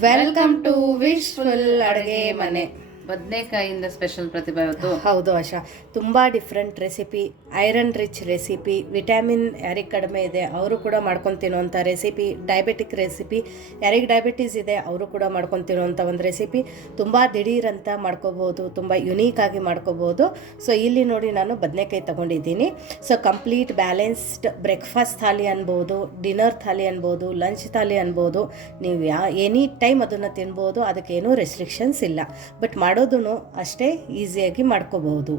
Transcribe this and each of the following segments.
Welcome to wishful ಅಡುಗೆ ಮನೆ ಬದನೆಕಾಯಿಂದ special ಪ್ರತಿಭಾ ಇವತ್ತು ಹೌದು ಆಶಾ. ತುಂಬ different recipe iron rich recipe vitamin ಯಾರಿಗೆ ಕಡಿಮೆ ಇದೆ, ಅವರು ಕೂಡ ಮಾಡ್ಕೊಂಡು ತಿನ್ನುವಂಥ ರೆಸಿಪಿ ಡಯಾಬಿಟಿಕ್ ರೆಸಿಪಿ ಯಾರಿಗೆ ಡಯಾಬಿಟೀಸ್ ಇದೆ, ಅವರು ಕೂಡ ಮಾಡ್ಕೊಂಡು ತಿನ್ನುವಂಥ ಒಂದು ರೆಸಿಪಿ ತುಂಬ ದಿಢೀರಂತ ಮಾಡ್ಕೋಬೋದು, ತುಂಬ ಯುನೀಕ್ ಆಗಿ ಮಾಡ್ಕೋಬೋದು. ಸೊ ಇಲ್ಲಿ ನೋಡಿ ನಾನು ಬದನೆಕಾಯಿ ತೊಗೊಂಡಿದ್ದೀನಿ. So complete balanced breakfast thali ಅನ್ಬೋದು ಡಿನ್ನರ್ ಥಾಲಿ ಅನ್ಬೋದು ಲಂಚ್ ಥಾಲಿ ಅನ್ಬೋದು. ನೀವು ಯಾ ಎನಿ ಟೈಮ್ ಅದನ್ನು ತಿನ್ಬೋದು, ಅದಕ್ಕೇನು ರೆಸ್ಟ್ರಿಕ್ಷನ್ಸ್ ಇಲ್ಲ. ಬಟ್ ಮಾಡೋದೂ ಅಷ್ಟೇ ಈಸಿಯಾಗಿ ಮಾಡ್ಕೋಬಹುದು.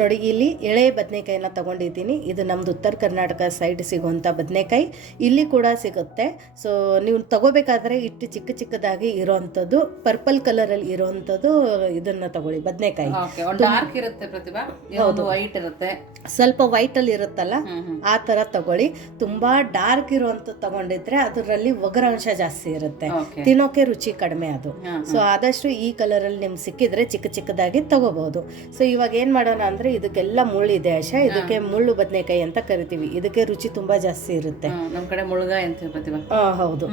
ನೋಡಿ ಇಲ್ಲಿ ಎಳೆ ಬದನೆಕಾಯಿನ ತಗೊಂಡಿದ್ದೀನಿ. ಇದು ನಮ್ದು ಉತ್ತರ ಕರ್ನಾಟಕ ಸೈಡ್ ಸಿಗುವಂಥ ಬದನೆಕಾಯಿ. ಇಲ್ಲಿ ಕೂಡ ಸಿಗುತ್ತೆ. ಸೊ ನೀವು ತಗೋಬೇಕಾದ್ರೆ ಇಟ್ಟು ಚಿಕ್ಕ ಚಿಕ್ಕದಾಗಿ ಇರೋವಂಥದ್ದು ಪರ್ಪಲ್ ಕಲರಲ್ಲಿ ಇರೋವಂಥದ್ದು ಇದನ್ನು ತಗೊಳ್ಳಿ ಬದನೆಕಾಯಿ. ಡಾರ್ಕ್ ಇರುತ್ತೆ ಪ್ರತಿಭಾ. ಹೌದು. ವೈಟ್ ಇರುತ್ತೆ. ಸ್ವಲ್ಪ ವೈಟಲ್ಲಿ ಇರುತ್ತಲ್ಲ ಆ ಥರ ತಗೊಳ್ಳಿ. ತುಂಬ ಡಾರ್ಕ್ ಇರುವಂಥದ್ದು ತಗೊಂಡಿದ್ರೆ ಅದರಲ್ಲಿ ಒಗರಾಂಶ ಜಾಸ್ತಿ ಇರುತ್ತೆ. ತಿನ್ನೋಕೆ ರುಚಿ ಕಡಿಮೆ ಅದು. ಸೊ ಆದಷ್ಟು ಈ ಕಲರಲ್ಲಿ ನಿಮ್ಗೆ ಸಿಕ್ಕಿದ್ರೆ ಚಿಕ್ಕ ಚಿಕ್ಕದಾಗಿ ತಗೋಬಹುದು ಸೊ ಇವಾಗ ಏನು ಮಾಡೋಣ ಅಂದರೆ ಇದಕ್ಕೆಲ್ಲ ಮುಳ್ಳಿದೆ ಆಶಾ ಇದಕ್ಕೆ ಮುಳ್ಳು ಬದನೆಕಾಯಿ ಅಂತ ಕರಿತೀವಿ. ಇದಕ್ಕೆ ರುಚಿ ತುಂಬಾ ಜಾಸ್ತಿ ಇರುತ್ತೆ. ನಮ್ಮ ನಮ್ ಕಡೆ ಮುಳುಗಾಯಿ ಅಂತ ಪ್ರತಿಭಾ ಆ, ಹೌದು.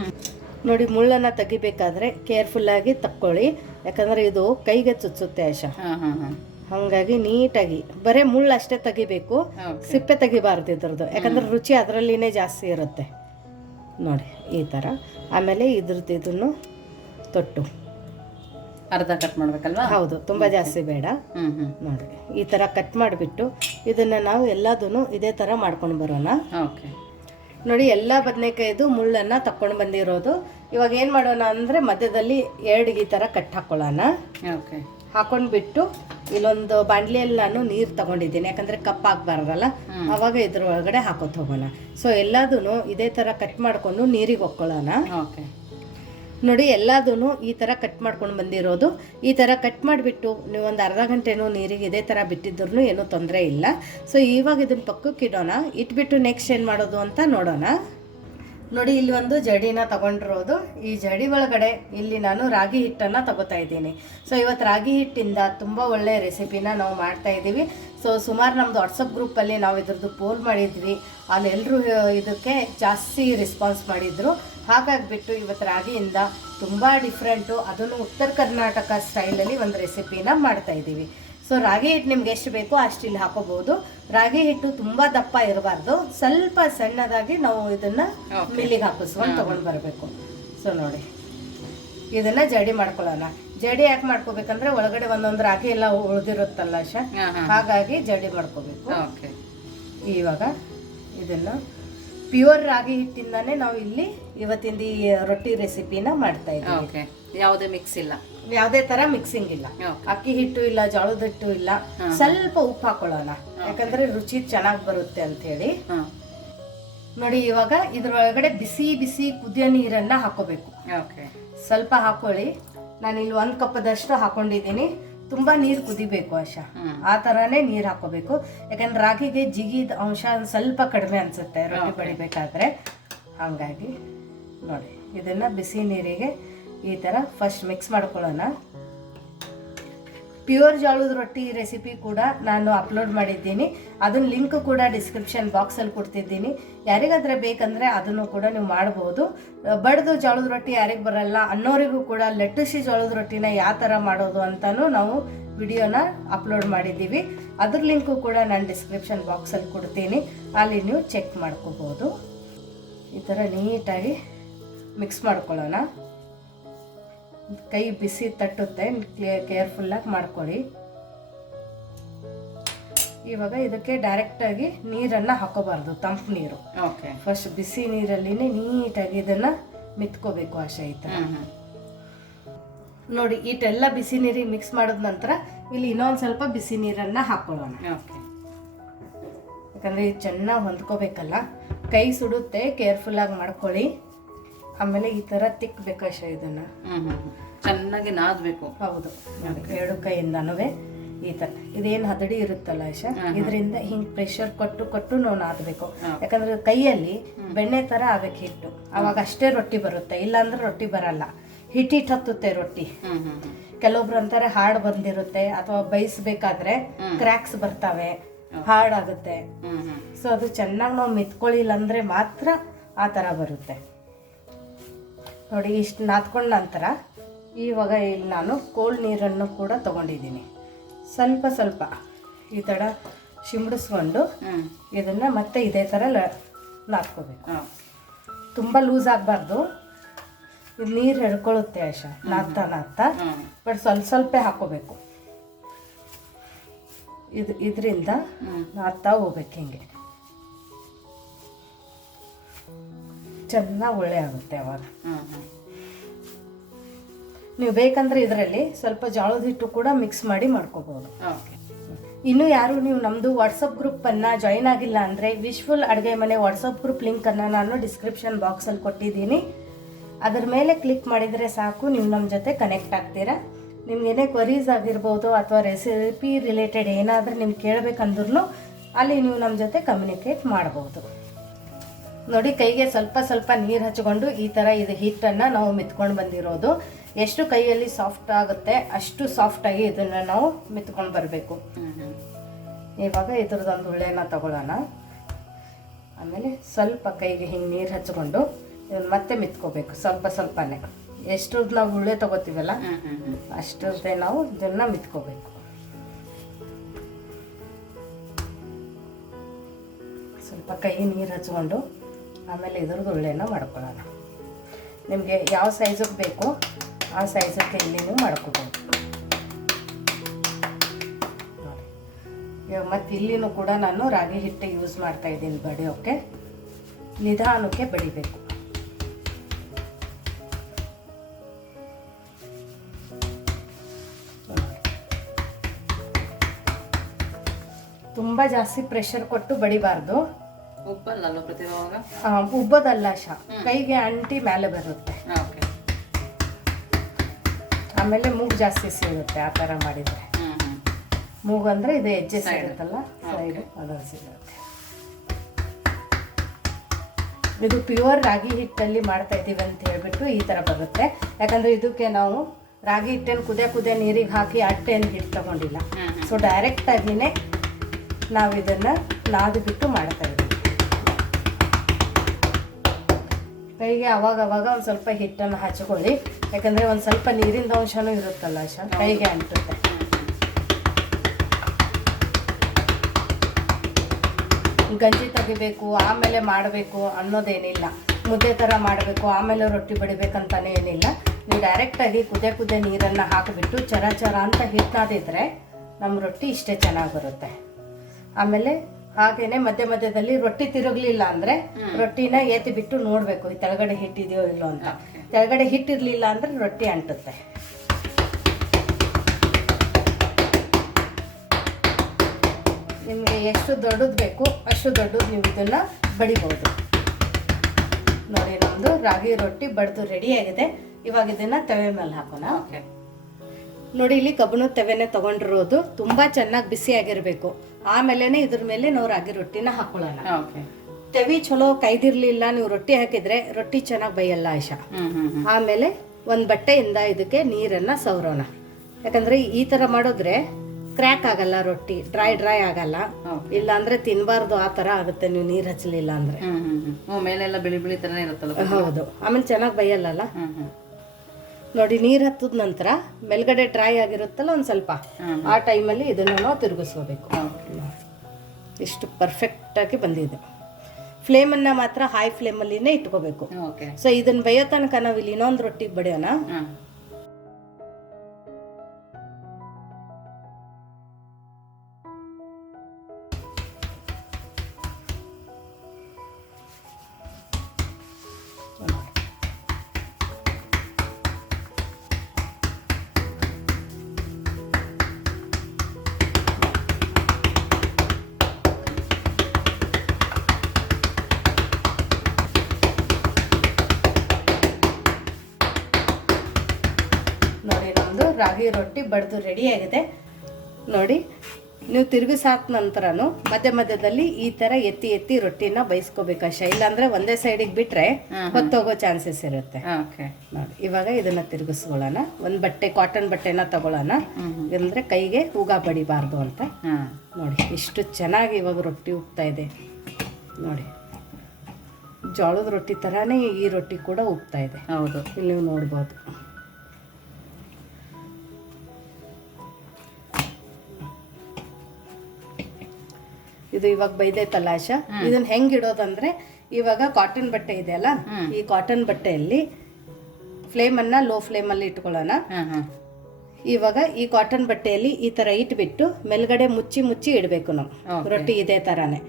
ನೋಡಿ ಮುಳ್ಳನ್ನ ತೆಗಿಬೇಕಾದ್ರೆ ಕೇರ್ಫುಲ್ಲಾಗಿ ತಕ್ಕೊಳ್ಳಿ. ಯಾಕಂದ್ರೆ ಇದು ಕೈಗೆ ಚುಚ್ಚುತ್ತೆ ಆಶಾ ಹಂಗಾಗಿ ಹಾ ಹಾ. ಹಾಗಾಗಿ ನೀಟಾಗಿ. ಬರೀ ಮುಳ್ಳು ಅಷ್ಟೇ ತೆಗಿಬೇಕು. ಸಿಪ್ಪೆ ತೆಗಿಬಾರ್ದು ಇದ್ರದ್ದು. ಯಾಕಂದ್ರೆ ರುಚಿ ಅದರಲ್ಲಿನೇ ಜಾಸ್ತಿ ಇರುತ್ತೆ. ನೋಡಿ ಈ ಥರ ಆಮೇಲೆ ಇದ್ರದ್ದು ಇದನ್ನು ತೊಟ್ಟು. ಅರ್ಧ ಕಟ್ ಮಾಡ್ಬೇಕಲ್ವಾ? ಹೌದು ತುಂಬ ಜಾಸ್ತಿ ಬೇಡ. ಹ್ಞೂ ನೋಡಿ ಈ ಥರ ಕಟ್ ಮಾಡಿಬಿಟ್ಟು ಇದನ್ನು ನಾವು ಎಲ್ಲದೂ ಇದೇ ಥರ ಮಾಡ್ಕೊಂಡು ಬರೋಣ. ಓಕೆ ನೋಡಿ ಎಲ್ಲ ಬದನೆಕಾಯ್ದು ಮುಳ್ಳನ್ನು ತಕ್ಕೊಂಡು ಬಂದಿರೋದು. ಇವಾಗ ಏನು ಮಾಡೋಣ ಅಂದರೆ ಮಧ್ಯದಲ್ಲಿ ಎರಡು ಈ ಥರ ಕಟ್ ಹಾಕೊಳ್ಳೋಣ. ಓಕೆ ಹಾಕೊಂಡ್ಬಿಟ್ಟು ಇಲ್ಲೊಂದು ಬಾಂಡ್ಲಿಯಲ್ಲಿ ನಾನು ನೀರು ತಗೊಂಡಿದ್ದೀನಿ. ಯಾಕಂದರೆ ಕಪ್ಪಾಗಬಾರ್ದಲ್ಲ ಆವಾಗ ಇದ್ರ ಒಳಗಡೆ ಹಾಕೋತ ಹೋಗೋಣ. ಸೊ ಎಲ್ಲದೂ ಇದೇ ಥರ ಕಟ್ ಮಾಡಿಕೊಂಡು ನೀರಿಗೆ ಒಕ್ಕೊಳ್ಳೋಣ. ಓಕೆ ನೋಡಿ ಎಲ್ಲದೂ ಈ ಥರ ಕಟ್ ಮಾಡ್ಕೊಂಡು ಬಂದಿರೋದು. ಈ ಥರ ಕಟ್ ಮಾಡಿಬಿಟ್ಟು ನೀವು ಒಂದು ಅರ್ಧ ಗಂಟೆನೂ ನೀರಿಗೆ ಇದೇ ಥರ ಬಿಟ್ಟಿದ್ರು ಏನೂ ತೊಂದರೆ ಇಲ್ಲ. ಸೊ ಇವಾಗ ಇದನ್ನು ಪಕ್ಕಕ್ಕೆ ಇಡೋಣ. ಇಟ್ಬಿಟ್ಟು ನೆಕ್ಸ್ಟ್ ಏನು ಮಾಡೋದು ಅಂತ ನೋಡೋಣ. ನೋಡಿ, ಇಲ್ಲಿ ಒಂದು ಜಡಿನ ತಗೊಂಡಿರೋದು. ಈ ಜಡಿ ಒಳಗಡೆ ಇಲ್ಲಿ ನಾನು ರಾಗಿ ಹಿಟ್ಟನ್ನು ತಗೋತಾ ಇದ್ದೀನಿ. ಸೊ ಇವತ್ತು ರಾಗಿ ಹಿಟ್ಟಿಂದ ತುಂಬ ಒಳ್ಳೆಯ ರೆಸಿಪಿನ ನಾವು ಮಾಡ್ತಾ ಇದ್ದೀವಿ. ಸೊ ಸುಮಾರು ನಮ್ಮದು ವಾಟ್ಸಪ್ ಗ್ರೂಪಲ್ಲಿ ನಾವು ಇದ್ರದ್ದು ಪೋಲ್ ಮಾಡಿದ್ವಿ. ಅಲ್ಲಿ ಎಲ್ಲರೂ ಇದಕ್ಕೆ ಜಾಸ್ತಿ ರೆಸ್ಪಾನ್ಸ್ ಮಾಡಿದರು. ಹಾಗಾಗಿಬಿಟ್ಟು ಇವತ್ತು ರಾಗಿಯಿಂದ ತುಂಬ ಡಿಫ್ರೆಂಟು ಅದನ್ನು ಉತ್ತರ ಕರ್ನಾಟಕ ಸ್ಟೈಲಲ್ಲಿ ಒಂದು ರೆಸಿಪಿನ ಮಾಡ್ತಾ ಇದ್ದೀವಿ. ಸೊ ರಾಗಿ ಹಿಟ್ಟು ನಿಮ್ಗೆ ಎಷ್ಟು ಬೇಕೋ ಅಷ್ಟು ಇಲ್ಲಿ ಹಾಕೋಬಹುದು. ರಾಗಿ ಹಿಟ್ಟು ತುಂಬ ದಪ್ಪ ಇರಬಾರ್ದು. ಸ್ವಲ್ಪ ಸಣ್ಣದಾಗಿ ನಾವು ಇದನ್ನ. ಮಿಲ್ಲಿಗೆ ಹಾಕಿಸ್ಕೊಂಡು ತಗೊಂಡ್ ಬರಬೇಕು. ಸೊ ನೋಡಿ. ಇದನ್ನ ಜಡಿ ಮಾಡ್ಕೊಳ್ಳೋಣ. ಜಡಿ ಯಾಕೆ ಮಾಡ್ಕೋಬೇಕಂದ್ರೆ ಒಳಗಡೆ ಒಂದೊಂದು ರಾಗಿ ಎಲ್ಲ ಉಳಿದಿರುತ್ತಲ್ಲ ಶಾ ಹಾಗಾಗಿ ಜಡಿ ಮಾಡ್ಕೋಬೇಕು. ಓಕೆ ಇವಾಗ ಇದನ್ನು ಪ್ಯೂರ್ ರಾಗಿ ಹಿಟ್ಟಿಂದಾನೇ ನಾವು ಇಲ್ಲಿ ಇವತ್ತಿನ ಈ ರೊಟ್ಟಿ ರೆಸಿಪಿನ ಮಾಡ್ತಾ ಇದ್ದೀವಿ. ಯಾವುದೇ ಮಿಕ್ಸ್ ಇಲ್ಲ. ಯಾವುದೇ ತರ ಮಿಕ್ಸಿಂಗ್ ಇಲ್ಲ. ಅಕ್ಕಿ ಹಿಟ್ಟು ಇಲ್ಲ ಜೋಳದ ಹಿಟ್ಟು ಇಲ್ಲ. ಸ್ವಲ್ಪ ಉಪ್ಪು ಹಾಕೊಳ್ಳೋಣ. ಯಾಕಂದ್ರೆ ರುಚಿ ಚೆನ್ನಾಗಿ ಬರುತ್ತೆ ಅಂತ ಹೇಳಿ. ನೋಡಿ ಇವಾಗ ಇದ್ರೊಳಗಡೆ ಬಿಸಿ ಬಿಸಿ ಕುದಿಯ ನೀರನ್ನ ಹಾಕೋಬೇಕು. ಓಕೆ ಸ್ವಲ್ಪ ಹಾಕೊಳ್ಳಿ. ನಾನು ಇಲ್ಲಿ ಒಂದು ಕಪ್ಪದಷ್ಟು ಹಾಕೊಂಡಿದ್ದೀನಿ. ತುಂಬಾ ನೀರು ಕುದಿಬೇಕು ಆಶಾ. ಆ ಥರನೇ ನೀರು ಹಾಕೋಬೇಕು. ಯಾಕಂದ್ರೆ ರಾಗಿಗೆ ಜಿಗಿದ ಅಂಶ ಸ್ವಲ್ಪ ಕಡಿಮೆ ಅನ್ಸುತ್ತೆ ರೊಟ್ಟಿ ಬಡಿಬೇಕಾದ್ರೆ ಹಾಗಾಗಿ ನೋಡಿ ಇದನ್ನ ಬಿಸಿ ನೀರಿಗೆ ಈ ಥರ ಫಸ್ಟ್ ಮಿಕ್ಸ್ ಮಾಡ್ಕೊಳ್ಳೋಣ. ಪ್ಯೂರ್ ಜೋಳದ ರೊಟ್ಟಿ ರೆಸಿಪಿ ಕೂಡ ನಾನು ಅಪ್ಲೋಡ್ ಮಾಡಿದ್ದೀನಿ. ಅದನ್ನ ಲಿಂಕ್ ಕೂಡ ಡಿಸ್ಕ್ರಿಪ್ಷನ್ ಬಾಕ್ಸಲ್ಲಿ ಕೊಡ್ತಿದ್ದೀನಿ. ಯಾರಿಗಾದ್ರೆ ಬೇಕಂದ್ರೆ ಅದನ್ನು ಕೂಡ ನೀವು ಮಾಡ್ಬೋದು. ಬಡ್ದು ಜೋಳದ ರೊಟ್ಟಿ ಯಾರಿಗೆ ಬರಲ್ಲ, ಅನ್ನೋರಿಗೂ ಕೂಡ ಲೆಟ್ಟಿಸಿ ಜೋಳದ ರೊಟ್ಟಿನ ಯಾವ ಥರ ಮಾಡೋದು ಅಂತಲೂ ನಾವು ವಿಡಿಯೋನ ಅಪ್ಲೋಡ್ ಮಾಡಿದ್ದೀವಿ. ಅದ್ರ ಲಿಂಕು ಕೂಡ ನಾನು ಡಿಸ್ಕ್ರಿಪ್ಷನ್ ಬಾಕ್ಸಲ್ಲಿ ಕೊಡ್ತೀನಿ. ಅಲ್ಲಿ ನೀವು ಚೆಕ್ ಮಾಡ್ಕೋಬೋದು. ಈ ಥರ ನೀಟಾಗಿ ಮಿಕ್ಸ್ ಮಾಡ್ಕೊಳ್ಳೋಣ. ಕೈ ಬಿಸಿ ತಟ್ಟುತ್ತೆ ಕೇರ್ಫುಲ್ಲಾಗಿ ಮಾಡ್ಕೊಳ್ಳಿ. ಇವಾಗ ಇದಕ್ಕೆ ಡೈರೆಕ್ಟಾಗಿ ನೀರನ್ನು ಹಾಕೋಬಾರ್ದು ತಂಪು ನೀರು. ಓಕೆ ಫಸ್ಟ್ ಬಿಸಿ ನೀರಲ್ಲಿನೇ ನೀಟಾಗಿ ಇದನ್ನು ಮಿತ್ಕೋಬೇಕು ಆ ಹ್ಮ್ ನೋಡಿ ಇಟ್ಟೆಲ್ಲ ಬಿಸಿ ನೀರಿಗೆ ಮಿಕ್ಸ್ ಮಾಡಿದ ನಂತರ ಇಲ್ಲಿ ಇನ್ನೊಂದು ಸ್ವಲ್ಪ ಬಿಸಿ ನೀರನ್ನು ಹಾಕೊಳ್ಳೋಣ. ಓಕೆ ಯಾಕಂದರೆ ಇದು ಚೆನ್ನಾಗಿ ಹೊಂದ್ಕೋಬೇಕಲ್ಲ. ಕೈ ಸುಡುತ್ತೆ ಕೇರ್ಫುಲ್ಲಾಗಿ ಮಾಡ್ಕೊಳ್ಳಿ. ಆಮೇಲೆ ಈ ಥರ ತಿಕ್ಕಬೇಕು ಆಶೆ ಇದನ್ನು. ಚೆನ್ನಾಗಿ ನಾದ್ಬೇಕು. ಹೌದು. ಎರಡು ಕೈಯಿಂದನೂ ಈ ಥರ. ಇದೇನು ಹದಡಿ ಇರುತ್ತಲ್ಲ ಆಶಾ? ಇದರಿಂದ ಹಿಂಗೆ ಪ್ರೆಷರ್ ಕೊಟ್ಟು ಕೊಟ್ಟು ನಾವು ನಾದಬೇಕು. ಯಾಕಂದ್ರೆ ಕೈಯಲ್ಲಿ ಬೆಣ್ಣೆ ಥರ ಆಗಬೇಕು ಹಿಟ್ಟು. ಅವಾಗ ಅಷ್ಟೇ ರೊಟ್ಟಿ ಬರುತ್ತೆ. ಇಲ್ಲಾಂದ್ರೆ ರೊಟ್ಟಿ ಬರಲ್ಲ. ಹಿಟ್ಟು ಹಿಟ್ಟು ಹತ್ತುತ್ತೆ ರೊಟ್ಟಿ. ಕೆಲವೊಬ್ರು ಅಂತಾರೆ ಹಾರ್ಡ್ ಬಂದಿರುತ್ತೆ ಅಥವಾ ಬಯಸ್ಬೇಕಾದ್ರೆ ಕ್ರ್ಯಾಕ್ಸ್ ಬರ್ತವೆ. ಹಾರ್ಡ್ ಆಗುತ್ತೆ ಹ್ಮ್ ಹ್ಮ್. ಸೊ ಅದು ಚೆನ್ನಾಗಿ ನಾವು ಮಿತ್ಕೊಳ್ಳಿಲ್ಲ ಅಂದ್ರೆ ಮಾತ್ರ ಆ ಥರ ಬರುತ್ತೆ. ನೋಡಿ ಇಷ್ಟು ನಾದ್ಕೊಂಡ ನಂತರ ಇವಾಗ ಇಲ್ಲಿ ನಾನು ಕೋಲ್ಡ್ ನೀರನ್ನು ಕೂಡ ತೊಗೊಂಡಿದ್ದೀನಿ. ಸ್ವಲ್ಪ ಸ್ವಲ್ಪ ಈ ಥರ ಶಿಂಬಡಿಸ್ಕೊಂಡು ಇದನ್ನು ಮತ್ತೆ ಇದೇ ಥರ ಲ ನಾದ್ಕೋಬೇಕು. ತುಂಬ ಲೂಸ್ ಆಗಬಾರ್ದು. ಇದು ನೀರು ಹಿಡ್ಕೊಳ್ಳುತ್ತೆ ಆಶಾ ನಾದ್ತಾ ನಾದ್ತಾ. ಬಟ್ ಸ್ವಲ್ಪ ಸ್ವಲ್ಪ ಹಾಕೋಬೇಕು ಇದು ಇದರಿಂದ ನಾದ್ತಾ ಹೋಗ್ಬೇಕು ಹಿಂಗೆ. ಚೆನ್ನಾಗಿ ಒಳ್ಳೆ ಆಗುತ್ತೆ ಅವಾಗ. ನೀವು ಬೇಕಂದ್ರೆ ಇದರಲ್ಲಿ ಸ್ವಲ್ಪ ಜೋಳದ ಹಿಟ್ಟು ಕೂಡ ಮಿಕ್ಸ್ ಮಾಡಿ ಮಾಡ್ಕೋಬಹುದು ಇನ್ನು ಯಾರು ನೀವು ನಮ್ಮದು ವಾಟ್ಸಪ್ ಗ್ರೂಪನ್ನು ಜಾಯಿನ್ ಆಗಿಲ್ಲ ಅಂದರೆ ವಿಶ್ವಲ್ ಅಡುಗೆ ಮನೆ ವಾಟ್ಸಪ್ ಗ್ರೂಪ್ ಲಿಂಕನ್ನು ನಾನು ಡಿಸ್ಕ್ರಿಪ್ಷನ್ ಬಾಕ್ಸಲ್ಲಿ ಕೊಟ್ಟಿದ್ದೀನಿ. ಅದ್ರ ಮೇಲೆ ಕ್ಲಿಕ್ ಮಾಡಿದರೆ ಸಾಕು ನೀವು ನಮ್ಮ ಜೊತೆ ಕನೆಕ್ಟ್ ಆಗ್ತೀರಾ. ನಿಮ್ಗೇನೇ ಕ್ವರೀಸ್ ಆಗಿರ್ಬೋದು ಅಥವಾ ರೆಸಿಪಿ ರಿಲೇಟೆಡ್ ಏನಾದರೂ ನಿಮ್ಗೆ ಕೇಳಬೇಕಂದ್ರೂ ಅಲ್ಲಿ ನೀವು ನಮ್ಮ ಜೊತೆ ಕಮ್ಯುನಿಕೇಟ್ ಮಾಡ್ಬೋದು. ನೋಡಿ ಕೈಗೆ ಸ್ವಲ್ಪ ಸ್ವಲ್ಪ ನೀರು ಹಚ್ಕೊಂಡು ಈ ಥರ ಇದು ಹಿಟ್ಟನ್ನು ನಾವು ಮಿತ್ಕೊಂಡು ಬಂದಿರೋದು. ಎಷ್ಟು ಕೈಯಲ್ಲಿ ಸಾಫ್ಟ್ ಆಗುತ್ತೆ ಅಷ್ಟು ಸಾಫ್ಟಾಗಿ ಇದನ್ನು ನಾವು ಮಿತ್ಕೊಂಡು ಬರಬೇಕು. ಇವಾಗ ಇದ್ರದ್ದೊಂದು ಉಳ್ಳೆನ ತಗೊಳ್ಳೋಣ. ಆಮೇಲೆ ಸ್ವಲ್ಪ ಕೈಗೆ ಹಿಂಗೆ ನೀರು ಹಚ್ಕೊಂಡು ಇದನ್ನ ಮತ್ತೆ ಮಿತ್ಕೋಬೇಕು ಸ್ವಲ್ಪ ಸ್ವಲ್ಪನೇ. ಎಷ್ಟು ನಾವು ಉಳ್ಳೆ ತಗೋತೀವಲ್ಲ ಅಷ್ಟರದ್ದೇ ನಾವು ಇದನ್ನ ಮಿತ್ಕೋಬೇಕು. ಸ್ವಲ್ಪ ಕೈ ನೀರು ಹಚ್ಕೊಂಡು ಆಮೇಲೆ ಇದ್ರದ್ದು ಉಳ್ಳೆನ ಮಾಡ್ಕೊಳ್ಳೋಣ. ನಿಮಗೆ ಯಾವ ಸೈಜಿಗೆ ಬೇಕು, ಆ ಸೈಜಕ್ಕೆ ಇಲ್ಲಿ ನೀವು ಮಾಡ್ಕೋಬೋದು. ನೋಡಿ. ಮತ್ತೆ ಇಲ್ಲಿನೂ ಕೂಡ ನಾನು ರಾಗಿ ಹಿಟ್ಟು ಯೂಸ್ ಮಾಡ್ತಾ ಇದ್ದೀನಿ ಬಡಿಯೋಕ್ಕೆ ನಿಧಾನಕ್ಕೆ ಬಡಿಬೇಕು ತುಂಬ ಜಾಸ್ತಿ ಪ್ರೆಷರ್ ಕೊಟ್ಟು ಬಡಿಬಾರ್ದು ಪ್ರತಿಭಾವಾಗ ಉಬ್ಬದಲ್ಲ ಶಾ. ಕೈಗೆ ಅಂಟಿ ಮೇಲೆ ಬರುತ್ತೆ. ಓಕೆ ಆಮೇಲೆ ಮೂಗು ಜಾಸ್ತಿ ಸಿಗುತ್ತೆ ಆ ಥರ ಮಾಡಿದರೆ. ಮೂಗು ಅಂದರೆ ಇದು ಹೆಜ್ಜೆ. ಸಿಗುತ್ತಲ್ಲ? ಸೈಡು ಅದೊಂದು ಸಿಗುತ್ತೆ. ಇದು ಪ್ಯೂರ್ ರಾಗಿ ಹಿಟ್ಟಲ್ಲಿ ಮಾಡ್ತಾ ಇದ್ದೀವಿ ಅಂತ ಹೇಳ್ಬಿಟ್ಟು ಈ ಥರ ಬರುತ್ತೆ. ಯಾಕಂದರೆ ಇದಕ್ಕೆ ನಾವು ರಾಗಿ ಹಿಟ್ಟನ್ನು ಕುದಿಯ ಕುದಿಯ ನೀರಿಗೆ ಹಾಕಿ ಅಟ್ಟೆನ ಹಿಟ್ಟು ತಗೊಂಡಿಲ್ಲ. ಸೊ ಡೈರೆಕ್ಟಾಗಿಯೇ ನಾವು ಇದನ್ನು ನಾದು ಬಿಟ್ಟು ಮಾಡ್ತಾ ಇದ್ದೀವಿ. ಕೈಗೆ ಅವಾಗ ಅವಾಗ ಒಂದು ಸ್ವಲ್ಪ ಹಿಟ್ಟನ್ನು ಹಚ್ಕೊಳ್ಳಿ. ಯಾಕಂದರೆ ಒಂದು ಸ್ವಲ್ಪ ನೀರಿನ ಅಂಶನೂ ಇರುತ್ತಲ್ಲ ಶಾ ಕೈಗೆ ಅಂಟುತ್ತೆ. ಗಂಜಿ ತೆಗಿಬೇಕು ಆಮೇಲೆ ಮಾಡಬೇಕು ಅನ್ನೋದೇನಿಲ್ಲ. ಮುದ್ದೆ ಥರ ಮಾಡಬೇಕು ಆಮೇಲೆ ರೊಟ್ಟಿ ಬಡಿಬೇಕಂತಲೇ ಏನಿಲ್ಲ. ನೀವು ಡೈರೆಕ್ಟಾಗಿ ಕುದೆ ಕುದೆ ನೀರನ್ನು ಹಾಕಿಬಿಟ್ಟು ಚರ ಚರ ಅಂತ ಹಿಟ್ನಾದಿದ್ರೆ ನಮ್ಮ ರೊಟ್ಟಿ ಇಷ್ಟೇ ಚೆನ್ನಾಗಿ ಬರುತ್ತೆ. ಆಮೇಲೆ ಹಾಗೇನೆ ಮಧ್ಯ ಮಧ್ಯದಲ್ಲಿ ರೊಟ್ಟಿ ತಿರುಗ್ಲಿಲ್ಲ ಅಂದ್ರೆ ರೊಟ್ಟಿನ ಎತ್ತಿ ಬಿಟ್ಟು ನೋಡಬೇಕು ಈ ತೆಳಗಡೆ ಹಿಟ್ಟಿದೆಯೋ ಇಲ್ಲೋ ಅಂತ. ತೆಳಗಡೆ ಹಿಟ್ಟಿರಲಿಲ್ಲ ಅಂದ್ರೆ ರೊಟ್ಟಿ ಅಂಟುತ್ತೆ. ನಿಮಗೆ ಎಷ್ಟು ದೊಡ್ಡದು ಬೇಕು ಅಷ್ಟು ದೊಡ್ಡದು ನೀವು ಇದನ್ನು ಬಡಿಬಹುದು ನೋಡಿ ನಮ್ಮದು ರಾಗಿ ರೊಟ್ಟಿ ಬಡ್ದು ರೆಡಿ ಆಗಿದೆ. ಇವಾಗ ಇದನ್ನ ತವೆ ಮೇಲೆ ಹಾಕೋಣ. ನೋಡಿ ಇಲ್ಲಿ ಕಬ್ಬಿಣದ ತವೆನೆ ತಗೊಂಡಿರೋದು. ತುಂಬಾ ಚೆನ್ನಾಗಿ ಬಿಸಿ ಆಗಿರಬೇಕು ಆಮೇಲೆ ಇದ್ರ ಮೇಲೆ ನಾವು ರಾಗಿ ರೊಟ್ಟಿನ ಹಾಕೊಳ್ಳೋಣ. ತೆವಿ ಚಲೋ ಕೈದಿರ್ಲಿಲ್ಲ ನೀವು ರೊಟ್ಟಿ ಹಾಕಿದ್ರೆ ರೊಟ್ಟಿ ಚೆನ್ನಾಗಿ ಬೈಯಲ್ಲ ಹ್ಮ್ ಆಮೇಲೆ ಒಂದು ಬಟ್ಟೆಯಿಂದ ಇದಕ್ಕೆ ನೀರನ್ನು ಸವರೋಣ. ಯಾಕಂದ್ರೆ ಈ ಥರ ಮಾಡಿದ್ರೆ ಕ್ರ್ಯಾಕ್ ಆಗಲ್ಲ ರೊಟ್ಟಿ ಡ್ರೈ ಡ್ರೈ ಆಗಲ್ಲ. ಇಲ್ಲ ಅಂದ್ರೆ ತಿನ್ಬಾರ್ದು ಆ ತರ ಆಗುತ್ತೆ ನೀವು ನೀರ್ ಹಚ್ಚಲಿಲ್ಲ ಅಂದ್ರೆ. ಮೇಲೆಲ್ಲ ಬಿಳಿ ಬಿಳಿ ಇರುತ್ತಲ್ಲ ಹೌದು. ಆಮೇಲೆ ಚೆನ್ನಾಗಿ ಹ್ಮ್. ನೋಡಿ ನೀರು ಹತ್ತದ ನಂತರ ಮೇಲ್ಗಡೆ ಡ್ರೈ ಆಗಿರುತ್ತಲ್ಲ ಒಂದು ಸ್ವಲ್ಪ. ಆ ಟೈಮಲ್ಲಿ ಇದನ್ನು ನಾವು ತಿರುಗಿಸ್ಕೋಬೇಕು. ಇಷ್ಟು ಪರ್ಫೆಕ್ಟಾಗಿ ಬಂದಿದೆ. ಫ್ಲೇಮನ್ನು ಮಾತ್ರ ಹೈ ಫ್ಲೇಮಲ್ಲಿನೇ ಇಟ್ಕೋಬೇಕು. ಸೊ ಇದನ್ನು ಬೈಯೋ ತನಕ ನಾವು ಇಲ್ಲಿ ಇನ್ನೊಂದು ರೊಟ್ಟಿಗೆ ಬಡಿಯೋಣ. ನೋಡಿ ನಮ್ಮದು ರಾಗಿ ರೊಟ್ಟಿ ಬಡ್ದು ರೆಡಿ ಆಗಿದೆ. ನೋಡಿ ನೀವು ತಿರುಗಿಸಾಕ ನಂತರನೂ ಮಧ್ಯ ಮಧ್ಯದಲ್ಲಿ ಈ ಥರ ಎತ್ತಿ ಎತ್ತಿ ರೊಟ್ಟಿನ ಬೈಸ್ಕೋಬೇಕು ಅಷ್ಟೇ ಇಲ್ಲಾಂದ್ರೆ ಒಂದೇ ಸೈಡಿಗೆ ಬಿಟ್ಟರೆ ಹೊತ್ತೋಗೋ ಚಾನ್ಸಸ್ ಇರುತ್ತೆ. ಓಕೆ. ನೋಡಿ ಇವಾಗ ಇದನ್ನು ತಿರುಗಿಸ್ಕೊಳ್ಳೋಣ. ಒಂದು ಬಟ್ಟೆ ಕಾಟನ್ ಬಟ್ಟೆನ ತಗೊಳ್ಳೋಣ. ಅಂದರೆ ಕೈಗೆ ಹೂಗ ಬಡಿಬಾರ್ದು ಅಂತ. ನೋಡಿ ಎಷ್ಟು ಚೆನ್ನಾಗಿ ಇವಾಗ ರೊಟ್ಟಿ ಉಪ್ತಾ ಇದೆ. ನೋಡಿ ಜೋಳದ ರೊಟ್ಟಿ ಥರನೇ ಈ ರೊಟ್ಟಿ ಕೂಡ ಉಪ್ತಾ ಇದೆ. ಹೌದು. ಇಲ್ಲಿ ನೀವು ನೋಡ್ಬೋದು. ಇದು ಇವಾಗ ಬೈದೈತಲ್ಲ ಆಶಾ ಇದನ್ನ ಹೆಂಗ್ ಇಡೋದಂದ್ರೆ ಇವಾಗ ಕಾಟನ್ ಬಟ್ಟೆ ಇದೆ ಅಲ್ಲ? ಈ ಕಾಟನ್ ಬಟ್ಟೆಯಲ್ಲಿ ಫ್ಲೇಮ್ ಅನ್ನ ಲೋ ಫ್ಲೇಮ್ ಅಲ್ಲಿ ಇಟ್ಕೊಳ್ಳೋಣ ಇವಾಗ ಈ ಕಾಟನ್ ಬಟ್ಟೆಯಲ್ಲಿ ಈ ತರ ಇಟ್ಬಿಟ್ಟು ಮೇಲ್ಗಡೆ ಮುಚ್ಚಿ ಮುಚ್ಚಿ ಇಡಬೇಕು ನಾವು. ರೊಟ್ಟಿ ಇದೇ ತರಾನೇ.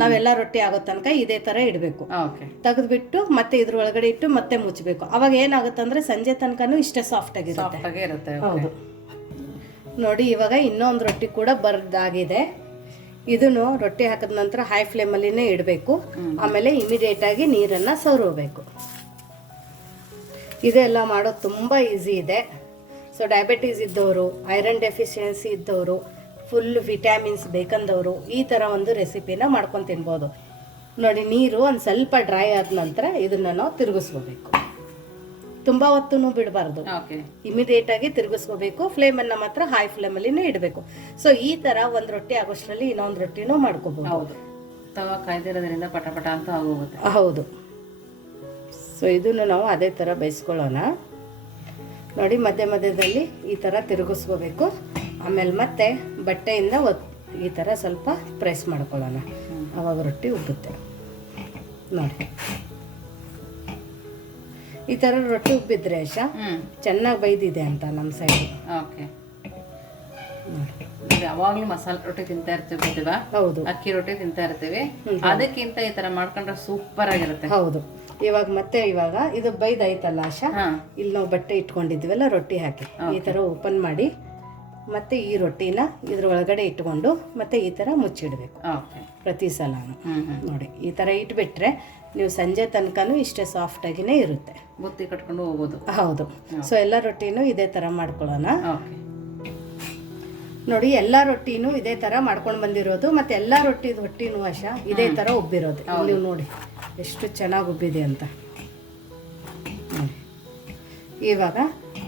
ನಾವೆಲ್ಲ ರೊಟ್ಟಿ ಆಗೋ ತನಕ ಇದೇ ತರ ಇಡಬೇಕು. ತೆಗೆದ್ಬಿಟ್ಟು ಮತ್ತೆ ಇದ್ರ ಒಳಗಡೆ ಇಟ್ಟು ಮತ್ತೆ ಮುಚ್ಚಬೇಕು. ಅವಾಗ ಏನಾಗುತ್ತಂದ್ರೆ ಸಂಜೆ ತನಕನೂ ಇಷ್ಟೇ ಸಾಫ್ಟ್ ಆಗಿರುತ್ತೆ ಹೌದು. ನೋಡಿ ಇವಾಗ ಇನ್ನೊಂದು ರೊಟ್ಟಿ ಕೂಡ ಬರ್ದಾಗಿದೆ. ಇದನ್ನು ರೊಟ್ಟಿ ಹಾಕಿದ ನಂತರ ಹೈ ಫ್ಲೇಮಲ್ಲಿನೇ ಇಡಬೇಕು. ಆಮೇಲೆ ಇಮಿಡಿಯೇಟ್ ಆಗಿ ನೀರನ್ನು ಸವರಬೇಕು. ಇದೆಲ್ಲ ಮಾಡೋದು ತುಂಬ ಈಸಿ ಇದೆ. ಸೊ ಡಯಾಬಿಟೀಸ್ ಇದ್ದವರು ಐರನ್ ಡೆಫಿಷಿಯನ್ಸಿ ಇದ್ದವರು ಫುಲ್ ವಿಟ್ಯಾಮಿನ್ಸ್ ಬೇಕಂದವರು ಈ ಥರ ಒಂದು ರೆಸಿಪಿನ ಮಾಡ್ಕೊಂಡು ತಿನ್ಬೋದು. ನೋಡಿ, ನೀರು ಒಂದು ಸ್ವಲ್ಪ ಡ್ರೈ ಆದ ನಂತರ ಇದನ್ನು ನಾವು ತಿರುಗಿಸ್ಕೋಬೇಕು. ತುಂಬ ಹೊತ್ತು ಬಿಡಬಾರ್ದು. ಓಕೆ. ಇಮಿಡಿಯೇಟ್ ಆಗಿ ತಿರುಗಿಸ್ಕೋಬೇಕು ಅನ್ನ ಮಾತ್ರ ಹೈ ಫ್ಲೇಮ್ ಅಲ್ಲಿ ಇಡಬೇಕು. ಸೊ ಈ ತರ ಒಂದು ರೊಟ್ಟಿ ಆಗೋಷ್ಟರಲ್ಲಿ ಇನ್ನೊಂದು ರೊಟ್ಟಿನೂ ಮಾಡ್ಕೋಬಹುದು ಹೌದು. ತವ ಕಾಯ್ದಿರೋದ್ರಿಂದ ಪಟ ಪಟ ಅಂತ ಆಗೋಗುತ್ತೆ. ಹೌದು. ಸೊ ಇದನ್ನು ನಾವು ಅದೇ ಥರ ಬೇಯಿಸ್ಕೊಳ್ಳೋಣ. ನೋಡಿ ಮಧ್ಯ ಮಧ್ಯದಲ್ಲಿ ಈ ಥರ ತಿರುಗಿಸ್ಕೋಬೇಕು. ಆಮೇಲೆ ಮತ್ತೆ ಬಟ್ಟೆಯಿಂದ ಒತ್ ಈ ಥರ ಸ್ವಲ್ಪ ಪ್ರೆಸ್ ಮಾಡ್ಕೊಳ್ಳೋಣ. ಅವಾಗ ರೊಟ್ಟಿ ಉಬ್ಬುತ್ತೆ. ನೋಡಿ. ಈ ಥರ ರೊಟ್ಟಿ ಉಬ್ಬಿದ್ರೆ ಹ್ಮ್. ಚೆನ್ನಾಗಿ ಬೈದಿದೆ ಅಂತ ನಮ್ಮ ಸೈಡ್ ಓಕೆ. ಯಾವಾಗ್ಲೂ ಮಸಾಲೆ ರೊಟ್ಟಿ ತಿಂತಾ ಇರ್ತೀವಿ ಹೌದು. ಅಕ್ಕಿ ರೊಟ್ಟಿ ತಿಂತಾ ಇರ್ತೀವಿ. ಅದಕ್ಕಿಂತ ಈ ತರ ಮಾಡ್ಕೊಂಡ್ರೆ ಸೂಪರ್ ಆಗಿರುತ್ತೆ. ಹೌದು. ಇವಾಗ ಮತ್ತೆ ಇವಾಗ ಇದು ಬೈದಾಯ್ತಲ್ಲ ಆಶಾ? ಇಲ್ಲಿ ನಾವು ಬಟ್ಟೆ ಇಟ್ಕೊಂಡಿದ್ವಲ್ಲ ರೊಟ್ಟಿ ಹಾಕಿ. ಈ ತರ ಓಪನ್ ಮಾಡಿ ಮತ್ತೆ ಈ ರೊಟ್ಟಿನ ಇದ್ರ ಒಳಗಡೆ ಇಟ್ಕೊಂಡು ಮತ್ತೆ ಈ ತರ ಮುಚ್ಚಿಡಬೇಕು. ಓಕೆ. ಪ್ರತಿ ಸಲ ನೋಡಿ ಈ ತರ ಇಟ್ಬಿಟ್ರೆ ನೀವು ಸಂಜೆ ತನಕನೂ ಇಷ್ಟೇ ಸಾಫ್ಟಾಗಿನೇ ಇರುತ್ತೆ. ಬುತ್ತಿ ಕಟ್ಕೊಂಡು ಹೋಗ್ಬೋದು. ಹೌದು. ಸೊ ಎಲ್ಲ ರೊಟ್ಟಿನೂ ಇದೇ ಥರ ಮಾಡ್ಕೊಳ್ಳೋಣ. ನೋಡಿ ಎಲ್ಲ ರೊಟ್ಟಿನೂ ಇದೇ ಥರ ಮಾಡ್ಕೊಂಡು ಬಂದಿರೋದು ಮತ್ತೆ ಎಲ್ಲ ರೊಟ್ಟಿ ಹೊಟ್ಟಿನೂ ಅಶ ಇದೇ ಥರ ಉಬ್ಬಿರೋದು. ನೀವು ನೋಡಿ ಎಷ್ಟು ಚೆನ್ನಾಗಿ ಉಬ್ಬಿದೆ ಅಂತ. ಇವಾಗ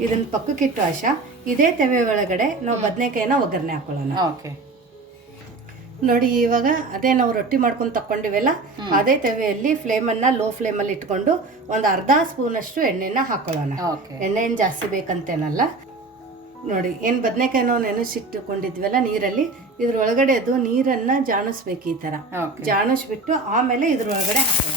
ಇದನ್ನ ಪಕ್ಕಕ್ಕಿಟ್ಟು ಆಶಾ ಇದೇ ತೆವೆ ಒಳಗಡೆ ನಾವು ಬದನೆಕಾಯಿನ ಒಗ್ಗರಣೆ ಹಾಕೊಳ್ಳೋಣ. ಓಕೆ. ನೋಡಿ ಇವಾಗ ಅದೇ ನಾವು ರೊಟ್ಟಿ ಮಾಡ್ಕೊಂಡು ತಕ್ಕೊಂಡಿವಲ್ಲ ಅದೇ ತವೆಯಲ್ಲಿ ಫ್ಲೇಮನ್ನು ಲೋ ಫ್ಲೇಮಲ್ಲಿ ಇಟ್ಕೊಂಡು ಒಂದು ಅರ್ಧ ಸ್ಪೂನಷ್ಟು ಎಣ್ಣೆನ ಹಾಕೊಳ್ಳೋಣ. ಎಣ್ಣೆ ಏನು ಜಾಸ್ತಿ ಬೇಕಂತೇನಲ್ಲ. ನೋಡಿ ಏನು ಬದನೆಕಾಯಿ ನಾವು ನೆನೆಸಿಟ್ಟುಕೊಂಡಿದ್ವಲ್ಲ ನೀರಲ್ಲಿ ಇದ್ರೊಳಗಡೆ ಅದು ನೀರನ್ನು ಜಾಣಿಸ್ಬೇಕು ಈ ಥರ ಓಕೆ. ಜಾಣಿಸ್ಬಿಟ್ಟು ಆಮೇಲೆ ಇದ್ರೊಳಗಡೆ ಹಾಕೋಣ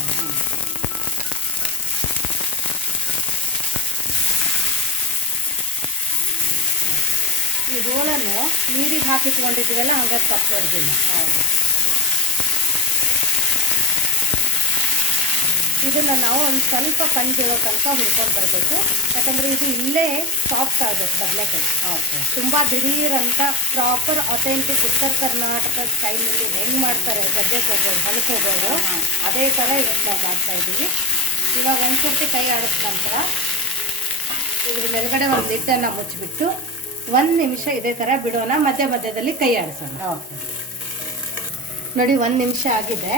ಈ ರೋಲನ್ನು ನೀರಿಗೆ ಹಾಕಿಟ್ಕೊಂಡಿದ್ದೀವಲ್ಲ ಹಂಗಾಗಿ ತಪ್ಪಿಲ್ಲ ಹೊಡೆದಿಲ್ಲ. ಇದನ್ನು ನಾವು ಒಂದು ಸ್ವಲ್ಪ ಕಂಜಿಡೋ ತನಕ ಹುರ್ಕೊಂಡು ಬರಬೇಕು. ಯಾಕಂದರೆ ಇದು ಇಲ್ಲೇ ಸಾಫ್ಟ್ ಆಗಬೇಕು ಬದನೆಕಾಯಿ. ಓಕೆ ತುಂಬ ದಿಢೀರಂತ ಪ್ರಾಪರ್ ಅಥೆಂಟಿಕ್ ಉತ್ತರ ಕರ್ನಾಟಕ ಸ್ಟೈಲಲ್ಲಿ ಹೆಂಗೆ ಮಾಡ್ತಾರೆ ಗದ್ದೆಗೆ ಹೋಗೋರು ಹೊಲಕ್ಕೆ ಹೋಗೋರು ಅದೇ ಥರ ಇವತ್ತು ನಾವು ಮಾಡ್ತಾ ಇದ್ದೀವಿ. ಇವಾಗ ಒಂದು ಸರ್ತಿ ಕೈ ಆಡಿದ ನಂತರ ಇದ್ರ ಮೇಲ್ಗಡೆ ಒಂದು ಲಿಟ್ಟನ್ನು ಮುಚ್ಚಿಬಿಟ್ಟು ಒಂದು ನಿಮಿಷ ಇದೇ ಥರ ಬಿಡೋಣ ಮಧ್ಯ ಮಧ್ಯದಲ್ಲಿ ಕೈ ಆಡಿಸೋಣ. ಓಕೆ ನೋಡಿ ಒಂದು ನಿಮಿಷ ಆಗಿದೆ.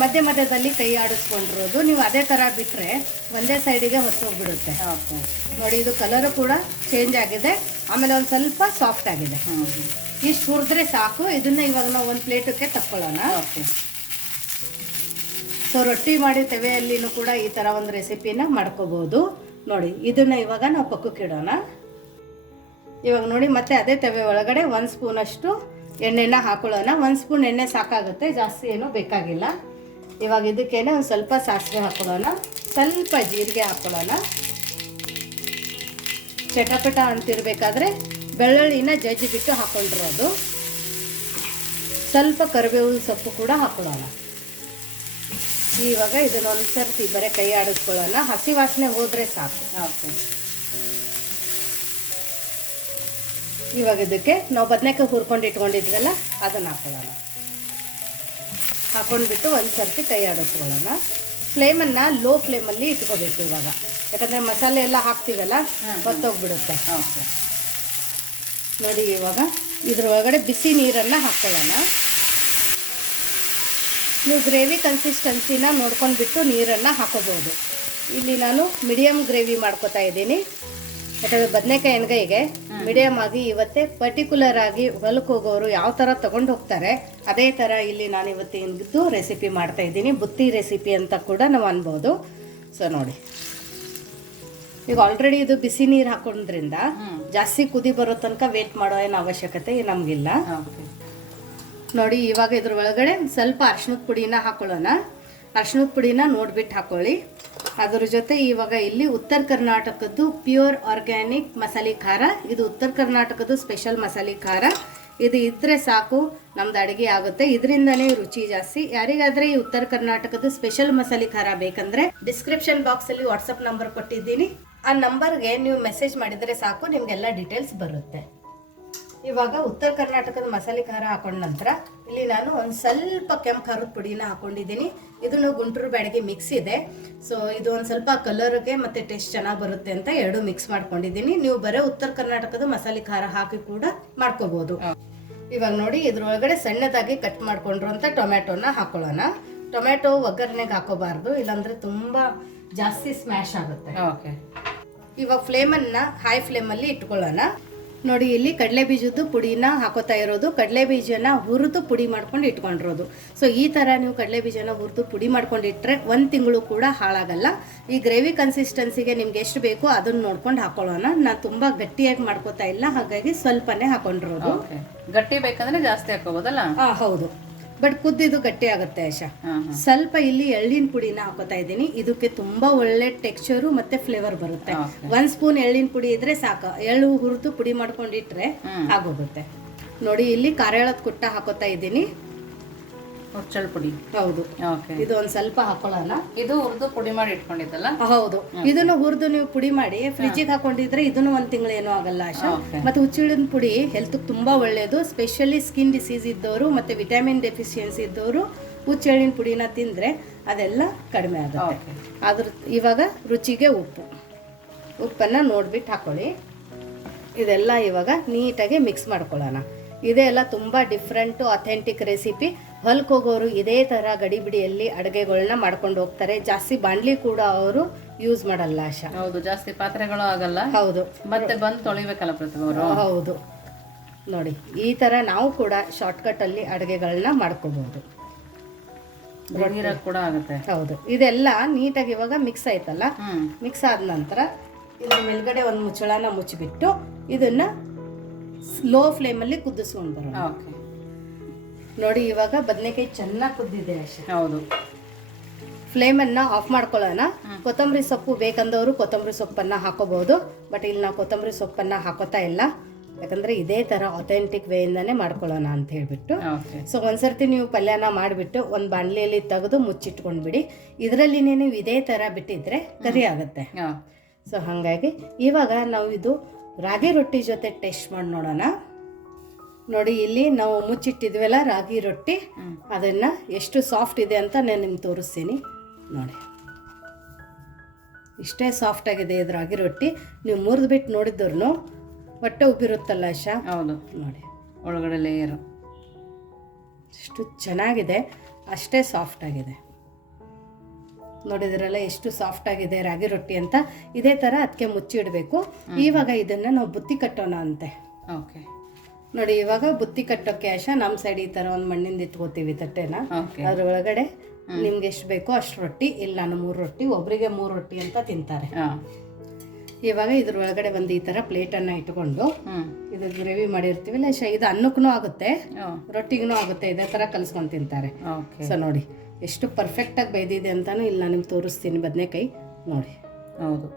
ಮಧ್ಯ ಮಧ್ಯದಲ್ಲಿ ಕೈ ಆಡಿಸ್ಕೊಂಡಿರೋದು. ನೀವು ಅದೇ ಥರ ಬಿಟ್ಟರೆ ಒಂದೇ ಸೈಡಿಗೆ ಹೊತ್ತೋಗ್ಬಿಡುತ್ತೆ ಓಕೆ ನೋಡಿ ಇದು ಕಲರು ಕೂಡ ಚೇಂಜ್ ಆಗಿದೆ. ಆಮೇಲೆ ಒಂದು ಸ್ವಲ್ಪ ಸಾಫ್ಟ್ ಆಗಿದೆ. ಇಷ್ಟು ಹುರಿದ್ರೆ ಸಾಕು. ಇದನ್ನು ಇವಾಗ ನಾವು ಒಂದು ಪ್ಲೇಟಕ್ಕೆ ತಕ್ಕೊಳ್ಳೋಣ. ಓಕೆ ಸೊ ರೊಟ್ಟಿ ಮಾಡಿ ತೆವೆಯಲ್ಲಿನೂ ಕೂಡ ಈ ಥರ ಒಂದು ರೆಸಿಪಿನ ಮಾಡ್ಕೋಬೋದು. ನೋಡಿ ಇದನ್ನು ಇವಾಗ ನಾವು ಪಕ್ಕಕ್ಕೆ ಇಡೋಣ. ಇವಾಗ ನೋಡಿ ಮತ್ತೆ ಅದೇ ತವೆ ಒಳಗಡೆ ಒಂದು ಸ್ಪೂನಷ್ಟು ಎಣ್ಣೆನ ಹಾಕೊಳ್ಳೋಣ. ಒಂದು ಸ್ಪೂನ್ ಎಣ್ಣೆ ಸಾಕಾಗುತ್ತೆ, ಜಾಸ್ತಿ ಏನೂ ಬೇಕಾಗಿಲ್ಲ. ಇವಾಗ ಇದಕ್ಕೇನೆ ಒಂದು ಸ್ವಲ್ಪ ಸಾಸಿವೆ ಹಾಕೊಳ್ಳೋಣ. ಸ್ವಲ್ಪ ಜೀರಿಗೆ ಹಾಕೊಳ್ಳೋಣ. ಚಟಪಟ ಅಂತಿರ್ಬೇಕಾದ್ರೆ ಬೆಳ್ಳುಳ್ಳಿನ ಜಜ್ಜಿ ಬಿಟ್ಟು ಹಾಕೊಂಡಿರೋದು. ಸ್ವಲ್ಪ ಕರಿಬೇವು ಸೊಪ್ಪು ಕೂಡ ಹಾಕೊಳ್ಳೋಣ. ಇವಾಗ ಇದನ್ನೊಂದು ಸರ್ತಿ ಬರೀ ಕೈ ಆಡಿಸ್ಕೊಳ್ಳೋಣ. ಹಸಿ ವಾಸನೆ ಹೋದರೆ ಸಾಕು. ಓಕೆ. ಇವಾಗ ಇದಕ್ಕೆ ನಾವು ಬದನೆಕಾಯಿ ಹುರ್ಕೊಂಡು ಇಟ್ಕೊಂಡಿದ್ವಲ್ಲ ಅದನ್ನು ಹಾಕೊಳ್ಳೋಣ. ಹಾಕೊಂಡ್ಬಿಟ್ಟು ಒಂದು ಸರ್ತಿ ಕೈ ಆಡಿಸ್ಕೊಳ್ಳೋಣ ಫ್ಲೇಮನ್ನು ಲೋ ಫ್ಲೇಮಲ್ಲಿ ಇಟ್ಕೋಬೇಕು ಇವಾಗ. ಯಾಕಂದರೆ ಮಸಾಲೆ ಎಲ್ಲ ಹಾಕ್ತೀವಲ್ಲ ಹೊತ್ತೋಗ್ಬಿಡುತ್ತೆ ಓಕೆ. ನೋಡಿ ಇವಾಗ ಇದ್ರ ಒಳಗಡೆ ಬಿಸಿ ನೀರನ್ನು ಹಾಕ್ಕೊಳ್ಳೋಣ ನೀವು ಗ್ರೇವಿ ಕನ್ಸಿಸ್ಟೆನ್ಸಿನ ನೋಡ್ಕೊಂಡ್ಬಿಟ್ಟು ನೀರನ್ನು ಹಾಕೋಬೋದು. ಇಲ್ಲಿ ನಾನು ಮೀಡಿಯಮ್ ಗ್ರೇವಿ ಮಾಡ್ಕೋತಾ ಇದ್ದೀನಿ. ಯಾಕಂದ್ರೆ ಬದನೆಕಾಯಿ ಎಣ್ಗಾಯಿಗೆ ಮೀಡಿಯಮ್ ಆಗಿ ಇವತ್ತೇ ಪರ್ಟಿಕ್ಯುಲರ್ ಆಗಿ ಹೊಲಕ್ಕೆ ಹೋಗೋರು ಯಾವ ಥರ ತಗೊಂಡು ಹೋಗ್ತಾರೆ ಅದೇ ಥರ ಇಲ್ಲಿ ನಾನು ಇವತ್ತಿಂದು ರೆಸಿಪಿ ಮಾಡ್ತಾ ಇದ್ದೀನಿ. ಬುತ್ತಿ ರೆಸಿಪಿ ಅಂತ ಕೂಡ ನಾವು ಅನ್ಬೋದು. ಸೊ ನೋಡಿ. ಈಗ ಆಲ್ರೆಡಿ ಇದು ಬಿಸಿ ನೀರು ಹಾಕೋದ್ರಿಂದ ಜಾಸ್ತಿ ಕುದಿ ಬರೋ ತನಕ ವೇಟ್ ಮಾಡೋ ಏನು ಅವಶ್ಯಕತೆ ನಮಗಿಲ್ಲ. ನೋಡಿ ಇವಾಗ ಇದ್ರ ಒಳಗಡೆ ಸ್ವಲ್ಪ ಅರ್ಶಿಣದ ಪುಡಿನ ಹಾಕೊಳ್ಳೋಣ. ಅರ್ಶಿಣದ ಪುಡಿನ ನೋಡ್ಬಿಟ್ಟು ಹಾಕೊಳ್ಳಿ. ಅದ್ರ ಜೊತೆ ಇವಾಗ ಇಲ್ಲಿ ಉತ್ತರ ಕರ್ನಾಟಕದ್ದು ಪ್ಯೂರ್ ಆರ್ಗ್ಯಾನಿಕ್ ಮಸಾಲೆ ಖಾರ, ಇದು ಉತ್ತರ ಕರ್ನಾಟಕದ್ದು ಸ್ಪೆಷಲ್ ಮಸಾಲೆ ಖಾರ. ಇದು ಇದ್ರೆ ಸಾಕು, ನಮ್ದು ಅಡುಗೆ ಆಗುತ್ತೆ. ಇದರಿಂದನೇ ರುಚಿ ಜಾಸ್ತಿ. ಯಾರಿಗಾದ್ರೆ ಈ ಉತ್ತರ ಕರ್ನಾಟಕದ್ದು ಸ್ಪೆಷಲ್ ಮಸಾಲೆ ಖಾರ ಬೇಕಂದ್ರೆ ಡಿಸ್ಕ್ರಿಪ್ಷನ್ ಬಾಕ್ಸ್ ಅಲ್ಲಿ ವಾಟ್ಸಪ್ ನಂಬರ್ ಕೊಟ್ಟಿದ್ದೀನಿ. ಆ ನಂಬರ್ಗೆ ನೀವು ಮೆಸೇಜ್ ಮಾಡಿದ್ರೆ ಸಾಕು, ನಿಮ್ಗೆಲ್ಲ ಡೀಟೇಲ್ಸ್ ಬರುತ್ತೆ. ಇವಾಗ ಉತ್ತರ ಕರ್ನಾಟಕದ ಮಸಾಲೆ ಖಾರ ಹಾಕೊಂಡ ನಂತರ ಇಲ್ಲಿ ನಾನು ಒಂದು ಸ್ವಲ್ಪ ಕೆಂಪು ಖಾರದ ಪುಡಿನ ಹಾಕೊಂಡಿದ್ದೀನಿ. ಇದನ್ನು ಗುಂಟೂರು ಬ್ಯಾಡಿಗೆ ಮಿಕ್ಸ್ ಇದೆ. ಸೊ ಇದು ಒಂದು ಸ್ವಲ್ಪ ಕಲರ್ಗೆ ಮತ್ತು ಟೇಸ್ಟ್ ಚೆನ್ನಾಗಿ ಬರುತ್ತೆ ಅಂತ ಎರಡು ಮಿಕ್ಸ್ ಮಾಡ್ಕೊಂಡಿದ್ದೀನಿ. ನೀವು ಬರೀ ಉತ್ತರ ಕರ್ನಾಟಕದ ಮಸಾಲೆ ಖಾರ ಹಾಕಿ ಕೂಡ ಮಾಡ್ಕೋಬೋದು. ಇವಾಗ ನೋಡಿ ಇದ್ರೊಳಗಡೆ ಸಣ್ಣದಾಗಿ ಕಟ್ ಮಾಡ್ಕೊಂಡಿರುವಂಥ ಟೊಮ್ಯಾಟೋನ ಹಾಕೊಳ್ಳೋಣ. ಟೊಮ್ಯಾಟೊ ಒಗ್ಗರಣೆಗೆ ಹಾಕೋಬಾರ್ದು ಇಲ್ಲಾಂದರೆ ತುಂಬ ಜಾಸ್ತಿ ಸ್ಮ್ಯಾಶ್ ಆಗುತ್ತೆ. ಓಕೆ ಇವಾಗ ಫ್ಲೇಮನ್ನು ಹೈ ಫ್ಲೇಮಲ್ಲಿ ಇಟ್ಕೊಳ್ಳೋಣ. ನೋಡಿ ಇಲ್ಲಿ ಕಡಲೆ ಬೀಜದ್ದು ಪುಡಿನ ಹಾಕೋತಾ ಇರೋದು. ಕಡಲೆ ಬೀಜನ ಹುರಿದು ಪುಡಿ ಮಾಡ್ಕೊಂಡು ಇಟ್ಕೊಂಡಿರೋದು. ಸೊ ಈ ಥರ ನೀವು ಕಡಲೆ ಬೀಜನ ಹುರಿದು ಪುಡಿ ಮಾಡ್ಕೊಂಡಿಟ್ರೆ ಒಂದು ತಿಂಗಳು ಕೂಡ ಹಾಳಾಗಲ್ಲ. ಈ ಗ್ರೇವಿ ಕನ್ಸಿಸ್ಟೆನ್ಸಿಗೆ ನಿಮ್ಗೆ ಎಷ್ಟು ಬೇಕು ಅದನ್ನ ನೋಡ್ಕೊಂಡು ಹಾಕೊಳ್ಳೋಣ. ನಾನು ತುಂಬ ಗಟ್ಟಿಯಾಗಿ ಮಾಡ್ಕೋತಾ ಇಲ್ಲ. ಹಾಗಾಗಿ ಸ್ವಲ್ಪನೇ ಹಾಕೊಂಡಿರೋದು. ಗಟ್ಟಿ ಬೇಕಂದ್ರೆ ಜಾಸ್ತಿ ಹಾಕೋಬೋದಲ್ಲ ಹಾಂ ಹೌದು. ಬಟ್ ಕುದ್ದಿದ್ದು ಗಟ್ಟಿ ಆಗುತ್ತೆ ಆಶಾ ಸ್ವಲ್ಪ ಇಲ್ಲಿ ಎಳ್ಳಿನ ಪುಡಿನ ಹಾಕೋತಾ ಇದ್ದೀನಿ. ಇದಕ್ಕೆ ತುಂಬಾ ಒಳ್ಳೆ ಟೆಕ್ಸ್ಚರು ಮತ್ತೆ ಫ್ಲೇವರ್ ಬರುತ್ತೆ. ಒಂದ್ ಸ್ಪೂನ್ ಎಳ್ಳಿನ ಪುಡಿ ಇದ್ರೆ ಸಾಕು. ಎಳ್ಳು ಹುರಿದು ಪುಡಿ ಮಾಡ್ಕೊಂಡಿಟ್ರೆ ಆಗೋಗುತ್ತೆ. ನೋಡಿ ಇಲ್ಲಿ ಕಾರೆಳದ ಕುಟ್ಟ ಹಾಕೋತಾ ಇದ್ದೀನಿ. ಹುಚ್ಚಳ ಪುಡಿ? ಹೌದು. ಓಕೆ ಇದು ಒಂದ್ ಸ್ವಲ್ಪ ಹಾಕೊಳ್ಳೋಣ. ಇದು ಹುರಿದು ಪುಡಿ ಮಾಡಿ ಇಟ್ಕೊಂಡಿದ್ದಲ್ಲ? ಹೌದು. ಇದನ್ನು ಹುರಿದು ನೀವು ಪುಡಿ ಮಾಡಿ ಫ್ರಿಜ್ಜಿಗೆ ಹಾಕೊಂಡಿದ್ರೆ ಇದನ್ನು ಒಂದ್ ತಿಂಗಳು ಏನೂ ಆಗಲ್ಲ ಆಶಾ. ಮತ್ತೆ ಹುಚ್ಚಿಳಿನ ಪುಡಿ ಹೆಲ್ತ್ ತುಂಬಾ ಒಳ್ಳೆಯದು ಸ್ಪೆಷಲಿ ಸ್ಕಿನ್ ಡಿಸೀಸ್ ಇದ್ದವರು ಮತ್ತೆ ವಿಟಮಿನ್ ಡೆಫಿಷಿಯನ್ಸಿ ಇದ್ದವರು ಹುಚ್ಚೆಳ್ಳಿನ ಪುಡಿನ ತಿಂದ್ರೆ ಅದೆಲ್ಲ ಕಡಿಮೆ ಆಗುತ್ತೆ. ಅದ್ರ ಇವಾಗ ರುಚಿಗೆ ಉಪ್ಪು. ಉಪ್ಪನ್ನ ನೋಡ್ಬಿಟ್ಟು ಹಾಕೊಳ್ಳಿ. ಇದೆಲ್ಲ ಇವಾಗ ನೀಟಾಗಿ ಮಿಕ್ಸ್ ಮಾಡ್ಕೊಳ್ಳೋಣ. ಇದೆಲ್ಲ ತುಂಬ ಡಿಫ್ರೆಂಟು ಅಥೆಂಟಿಕ್ ರೆಸಿಪಿ ಹೊಲಕ್ಕೆ ಹೋಗೋರು ಇದೇ ಥರ ಗಡಿಬಿಡಿಯಲ್ಲಿ ಅಡುಗೆಗಳನ್ನ ಮಾಡ್ಕೊಂಡು ಹೋಗ್ತಾರೆ. ಜಾಸ್ತಿ ಬಾಂಡ್ಲಿ ಕೂಡ ಅವರು ಯೂಸ್ ಮಾಡಲ್ಲ ಆಶಾ. ಹೌದು ಜಾಸ್ತಿ ಪಾತ್ರೆಗಳು ಆಗಲ್ಲ. ಹೌದು. ಮತ್ತೆ ಬಂದು ತೊಳಿಬೇಕಲ್ಲ ಪ್ರತಿಭಾ ಅವರು? ಹೌದು. ನೋಡಿ ಈ ಥರ ನಾವು ಕೂಡ ಶಾರ್ಟ್ಕಟ್ಟಲ್ಲಿ ಅಡುಗೆಗಳನ್ನ ಮಾಡ್ಕೋಬಹುದು ಕೂಡ ಆಗುತ್ತೆ. ಹೌದು. ಇದೆಲ್ಲ ನೀಟಾಗಿ ಇವಾಗ ಮಿಕ್ಸ್ ಆಯ್ತಲ್ಲ? ಮಿಕ್ಸ್ ಆದ ನಂತರ ಇದ್ರ ಮೇಲ್ಗಡೆ ಒಂದು ಮುಚ್ಚಳನ ಮುಚ್ಚಿಬಿಟ್ಟು ಇದನ್ನ ಸ್ಲೋ ಫ್ಲೇಮಲ್ಲಿ ಕುದಿಸ್ಕೊಂಡು ಬರೋಣ. ಓಕೆ ನೋಡಿ ಇವಾಗ ಬದನೆಕಾಯಿ ಚೆನ್ನಾಗಿ ಕುದ್ದಿದೆ ಅಷ್ಟೇ ಹೌದು. ಫ್ಲೇಮನ್ನು ಆಫ್ ಮಾಡ್ಕೊಳ್ಳೋಣ. ಕೊತ್ತಂಬರಿ ಸೊಪ್ಪು ಬೇಕಂದವರು ಕೊತ್ತಂಬರಿ ಸೊಪ್ಪನ್ನು ಹಾಕೋಬಹುದು ಬಟ್ ಇಲ್ಲಿ ನಾವು ಕೊತ್ತಂಬರಿ ಸೊಪ್ಪನ್ನು ಹಾಕೋತಾ ಇಲ್ಲ. ಯಾಕಂದ್ರೆ ಇದೇ ಥರ ಅಥೆಂಟಿಕ್ ವೇಯಿಂದನೇ ಮಾಡ್ಕೊಳ್ಳೋಣ ಅಂತ ಹೇಳ್ಬಿಟ್ಟು. ಸೊ ಒಂದ್ಸರ್ತಿ ನೀವು ಪಲ್ಯನ ಮಾಡಿಬಿಟ್ಟು ಒಂದು ಬಾಣಲಿಯಲ್ಲಿ ತೆಗೆದು ಮುಚ್ಚಿಟ್ಕೊಂಡ್ಬಿಡಿ. ಇದರಲ್ಲಿನೇ ನೀವು ಇದೇ ಥರ ಬಿಟ್ಟಿದ್ರೆ ಕರಿ ಆಗುತ್ತೆ. ಸೊ ಹಾಗಾಗಿ ಇವಾಗ ನಾವು ಇದು ರಾಗಿ ರೊಟ್ಟಿ ಜೊತೆ ಟೇಸ್ಟ್ ಮಾಡಿ ನೋಡೋಣ. ನೋಡಿ ಇಲ್ಲಿ ನಾವು ಮುಚ್ಚಿಟ್ಟಿದ್ವಲ್ಲ ರಾಗಿ ರೊಟ್ಟಿ. ಅದನ್ನು ಎಷ್ಟು ಸಾಫ್ಟ್ ಇದೆ ಅಂತ ನಾನು ನಿಮ್ಗೆ ತೋರಿಸ್ತೀನಿ. ನೋಡಿ. ಇಷ್ಟೇ ಸಾಫ್ಟ್ ಆಗಿದೆ ಇದು ರಾಗಿ ರೊಟ್ಟಿ. ನೀವು ಮುರಿದು ಬಿಟ್ಟು ನೋಡಿದ್ರು ಹೊಟ್ಟೆ ಉಬ್ಬಿರುತ್ತಲ್ಲ ಶಾ ಹೌದು. ನೋಡಿ. ಒಳಗಡೆ ಲೇಯರು ಎಷ್ಟು ಚೆನ್ನಾಗಿದೆ. ಅಷ್ಟೇ ಸಾಫ್ಟ್ ಆಗಿದೆ. ನೋಡಿದ್ರಲ್ಲ ಎಷ್ಟು ಸಾಫ್ಟ್ ಆಗಿದೆ ರಾಗಿ ರೊಟ್ಟಿ ಅಂತ. ಇದೇ ಥರ ಅದಕ್ಕೆ ಮುಚ್ಚಿಡಬೇಕು. ಇವಾಗ ಇದನ್ನು ನಾವು ಬುತ್ತಿ ಕಟ್ಟೋಣ ಅಂತೆ. ಓಕೆ. ನೋಡಿ ಇವಾಗ ಬುತ್ತಿ ಕಟ್ಟೋ ಕ್ಯಾಶ ನಮ್ಮ ಸೈಡ್ ಈ ಥರ ಒಂದು ಮಣ್ಣಿಂದ ಇಟ್ಕೋತೀವಿ ತಟ್ಟೆನ. ಅದ್ರ ಒಳಗಡೆ ನಿಮ್ಗೆ ಎಷ್ಟು ಬೇಕೋ ಅಷ್ಟು ರೊಟ್ಟಿ ಇಲ್ಲ ನಾನು ಮೂರು ರೊಟ್ಟಿ ಒಬ್ಬರಿಗೆ ಮೂರು ರೊಟ್ಟಿ ಅಂತ ತಿಂತಾರೆ. ಇವಾಗ ಇದ್ರ ಒಳಗಡೆ ಒಂದು ಈ ಥರ ಪ್ಲೇಟನ್ನು ಇಟ್ಕೊಂಡು ಇದು ಗ್ರೇವಿ ಮಾಡಿರ್ತೀವಿಲ್ಲ ಶ ಇದು ಅನ್ನಕ್ಕೂ ಆಗುತ್ತೆ ರೊಟ್ಟಿಗೂ ಆಗುತ್ತೆ ಇದೇ ಥರ ಕಲಿಸ್ಕೊಂಡು ತಿಂತಾರೆ. ಸೊ ನೋಡಿ ಎಷ್ಟು ಪರ್ಫೆಕ್ಟಾಗಿ ಬೈದಿದೆ ಅಂತಾನು ಇಲ್ಲಿ ನಾನು ನಿಮ್ಗೆ ತೋರಿಸ್ತೀನಿ ಬದನೆಕಾಯಿ. ನೋಡಿ. ಹೌದು.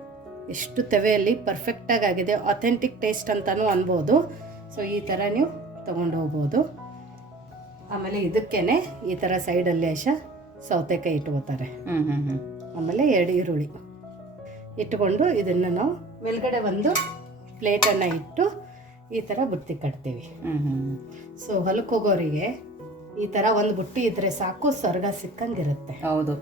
ಎಷ್ಟು ತವೆಯಲ್ಲಿ ಪರ್ಫೆಕ್ಟಾಗಿ ಆಗಿದೆ ಅಥೆಂಟಿಕ್ ಟೇಸ್ಟ್ ಅಂತಲೂ ಅನ್ಬೋದು. ಸೊ ಈ ಥರ ನೀವು ತೊಗೊಂಡು ಹೋಗ್ಬೋದು. ಆಮೇಲೆ ಇದಕ್ಕೇನೆ ಈ ಥರ ಸೈಡಲ್ಲಿ ಅಶ ಸೌತೆಕಾಯಿ ಇಟ್ಕೋತಾರೆ ಹ್ಞೂ ಹ್ಞೂ ಹ್ಞೂ ಆಮೇಲೆ ಎರಡು ಈರುಳ್ಳಿ ಇಟ್ಕೊಂಡು ಇದನ್ನು ನಾವು ಮೇಲ್ಗಡೆ ಒಂದು ಪ್ಲೇಟನ್ನು ಇಟ್ಟು ಈ ಥರ ಬುಟ್ಟಿ ಕಟ್ತೀವಿ. ಹ್ಞೂ ಹ್ಞೂ ಸೊ ಹೊಲಕ್ಕೆ ಹೋಗೋರಿಗೆ ಈ ಥರ ಒಂದು ಬುಟ್ಟಿ ಇದ್ದರೆ ಸಾಕು ಸ್ವರ್ಗ ಸಿಕ್ಕಂಗಿರುತ್ತೆ. ಹೌದು.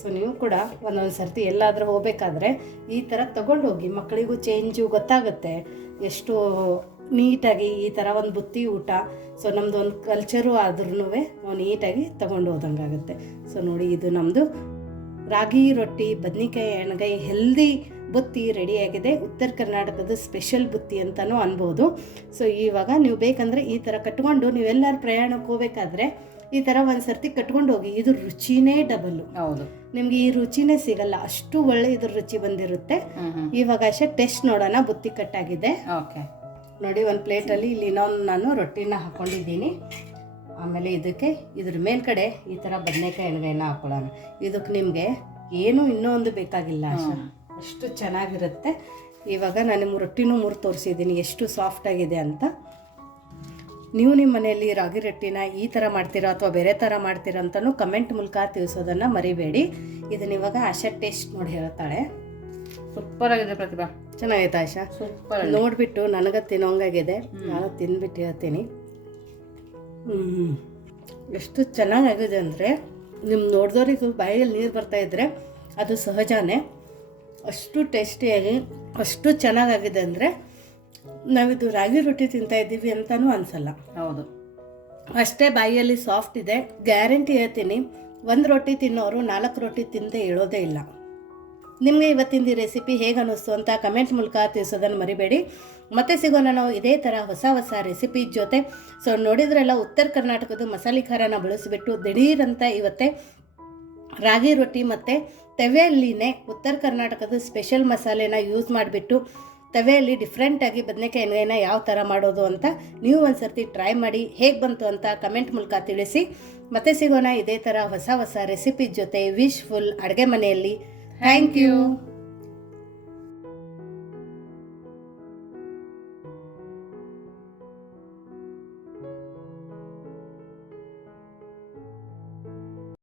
ಸೊ ನೀವು ಕೂಡ ಒಂದೊಂದು ಸರ್ತಿ ಎಲ್ಲಾದರೂ ಹೋಗಬೇಕಾದ್ರೆ ಈ ಥರ ತಗೊಂಡು ಹೋಗಿ ಮಕ್ಕಳಿಗೂ ಚೇಂಜು ಗೊತ್ತಾಗುತ್ತೆ. ಎಷ್ಟು ನೀಟಾಗಿ ಈ ಥರ ಒಂದು ಬುತ್ತಿ ಊಟ. ಸೊ ನಮ್ಮದು ಒಂದು ಕಲ್ಚರು ಆದ್ರೂ ನೀಟಾಗಿ ತಗೊಂಡು ಹೋದಂಗಾಗುತ್ತೆ ಸೊ ನೋಡಿ ಇದು ನಮ್ಮದು ರಾಗಿ ರೊಟ್ಟಿ ಬದ್ನಿಕಾಯಿ ಎಣ್ಗಾಯಿ ಹೆಲ್ದಿ ಬುತ್ತಿ ರೆಡಿಯಾಗಿದೆ ಉತ್ತರ ಕರ್ನಾಟಕದ ಸ್ಪೆಷಲ್ ಬುತ್ತಿ ಅಂತಲೂ ಅನ್ಬೋದು. ಸೊ ಇವಾಗ ನೀವು ಬೇಕಂದರೆ ಈ ಥರ ಕಟ್ಕೊಂಡು ನೀವೆಲ್ಲರೂ ಪ್ರಯಾಣಕ್ಕೆ ಹೋಗ್ಬೇಕಾದ್ರೆ ಈ ಥರ ಒಂದು ಸರ್ತಿ ಕಟ್ಕೊಂಡು ಹೋಗಿ ಇದು ರುಚಿನೇ ಡಬಲ್ ಹೌದು. ನಿಮಗೆ ಈ ರುಚಿನೇ ಸಿಗಲ್ಲ. ಅಷ್ಟು ಒಳ್ಳೆ ಇದ್ರ ರುಚಿ ಬಂದಿರುತ್ತೆ. ಇವಾಗ ಅಷ್ಟೇ ಟೆಸ್ಟ್ ನೋಡೋಣ ಬುತ್ತಿ ಕಟ್ಟಾಗಿದೆ. ಓಕೆ ನೋಡಿ ಒಂದು ಪ್ಲೇಟಲ್ಲಿ ಇಲ್ಲಿ ಇನ್ನೊಂದು ನಾನು ರೊಟ್ಟಿನ ಹಾಕ್ಕೊಂಡಿದ್ದೀನಿ ಆಮೇಲೆ ಇದಕ್ಕೆ ಇದ್ರ ಮೇಲ್ಗಡೆ ಈ ಥರ ಬದನೆಕಾಯಿ ಎಣ್ಗಾಯಿನ ಹಾಕೊಳ್ಳೋಣ. ಇದಕ್ಕೆ ನಿಮಗೆ ಏನು ಇನ್ನೂ ಒಂದು ಬೇಕಾಗಿಲ್ಲ ಅಷ್ಟು ಚೆನ್ನಾಗಿರುತ್ತೆ. ಇವಾಗ ನಾನು ನಿಮ್ಮ ರೊಟ್ಟಿನೂ ಮೂರು ತೋರಿಸಿದ್ದೀನಿ ಎಷ್ಟು ಸಾಫ್ಟ್ ಆಗಿದೆ ಅಂತ. ನೀವು ನಿಮ್ಮ ಮನೆಯಲ್ಲಿ ರಾಗಿ ರೊಟ್ಟಿನ ಈ ಥರ ಮಾಡ್ತೀರಾ ಅಥವಾ ಬೇರೆ ಥರ ಮಾಡ್ತೀರಾ ಅಂತಲೂ ಕಮೆಂಟ್ ಮೂಲಕ ತಿಳಿಸೋದನ್ನು ಮರಿಬೇಡಿ. ಇದನ್ನ ಇವಾಗ ಆಶಾ ಟೇಸ್ಟ್ ನೋಡಿ ಹೇಳ್ತಾಳೆ. ಸೂಪರ್ ಆಗಿದೆ ಪ್ರತಿಭಾ. ಚೆನ್ನಾಗೈತೆ ಆಶಾ ಸೂಪರ್ ನೋಡಿಬಿಟ್ಟು ನನಗೆ ತಿನ್ನೋಂಗಾಗಿದೆ ನಾನು ತಿನ್ಬಿಟ್ಟು ಹೇಳ್ತೀನಿ. ಎಷ್ಟು ಚೆನ್ನಾಗಾಗಿದೆ ಅಂದರೆ ನಿಮ್ಮ ನೋಡಿದವ್ರಿಗೆ ಬಾಯಲ್ಲಿ ನೀರು ಬರ್ತಾ ಇದ್ರೆ ಅದು ಸಹಜನೇ. ಅಷ್ಟು ಟೇಸ್ಟಿಯಾಗಿ ಅಷ್ಟು ಚೆನ್ನಾಗಾಗಿದೆ ಅಂದರೆ ನಾವಿದು ರಾಗಿ ರೊಟ್ಟಿ ತಿಂತಾ ಇದ್ದೀವಿ ಅಂತಲೂ ಅನ್ಸಲ್ಲ. ಹೌದು. ಅಷ್ಟೇ ಬಾಯಿಯಲ್ಲಿ ಸಾಫ್ಟ್ ಇದೆ. ಗ್ಯಾರಂಟಿ ಹೇಳ್ತೀನಿ ಒಂದು ರೊಟ್ಟಿ ತಿನ್ನೋರು ನಾಲ್ಕು ರೊಟ್ಟಿ ತಿಂದೇ ಹೇಳೋದೇ ಇಲ್ಲ. ನಿಮಗೆ ಇವತ್ತಿನ ಈ ರೆಸಿಪಿ ಹೇಗೆ ಅನ್ನಿಸ್ತು ಅಂತ ಕಮೆಂಟ್ ಮೂಲಕ ತಿಳಿಸೋದನ್ನು ಮರಿಬೇಡಿ. ಮತ್ತೆ ಸಿಗೋಣ ನಾವು ಇದೇ ಥರ ಹೊಸ ಹೊಸ ರೆಸಿಪಿ ಜೊತೆ. ಸೊ ನೋಡಿದ್ರೆಲ್ಲ ಉತ್ತರ ಕರ್ನಾಟಕದ ಮಸಾಲೆ ಖಾರನ ಬಳಸಿಬಿಟ್ಟು ದಿಢೀರಂತ ಇವತ್ತೇ ರಾಗಿ ರೊಟ್ಟಿ ಮತ್ತು ತವೆಯಲ್ಲಿನೇ ಉತ್ತರ ಕರ್ನಾಟಕದ ಸ್ಪೆಷಲ್ ಮಸಾಲೆನ ಯೂಸ್ ಮಾಡಿಬಿಟ್ಟು ತವೆಯಲ್ಲಿ ಡಿಫ್ರೆಂಟಾಗಿ ಬದನೆಕಾಯಿ ಎಣ್ಣೆನ ಯಾವ ಥರ ಮಾಡೋದು ಅಂತ ನೀವು ಒಂದು ಸರ್ತಿ ಟ್ರೈ ಮಾಡಿ ಹೇಗೆ ಬಂತು ಅಂತ ಕಮೆಂಟ್ ಮೂಲಕ ತಿಳಿಸಿ. ಮತ್ತೆ ಸಿಗೋಣ ಇದೇ ಥರ ಹೊಸ ಹೊಸ ರೆಸಿಪಿ ಜೊತೆ ವಿಶ್ ಫುಲ್ ಅಡುಗೆ ಮನೆಯಲ್ಲಿ. Thank you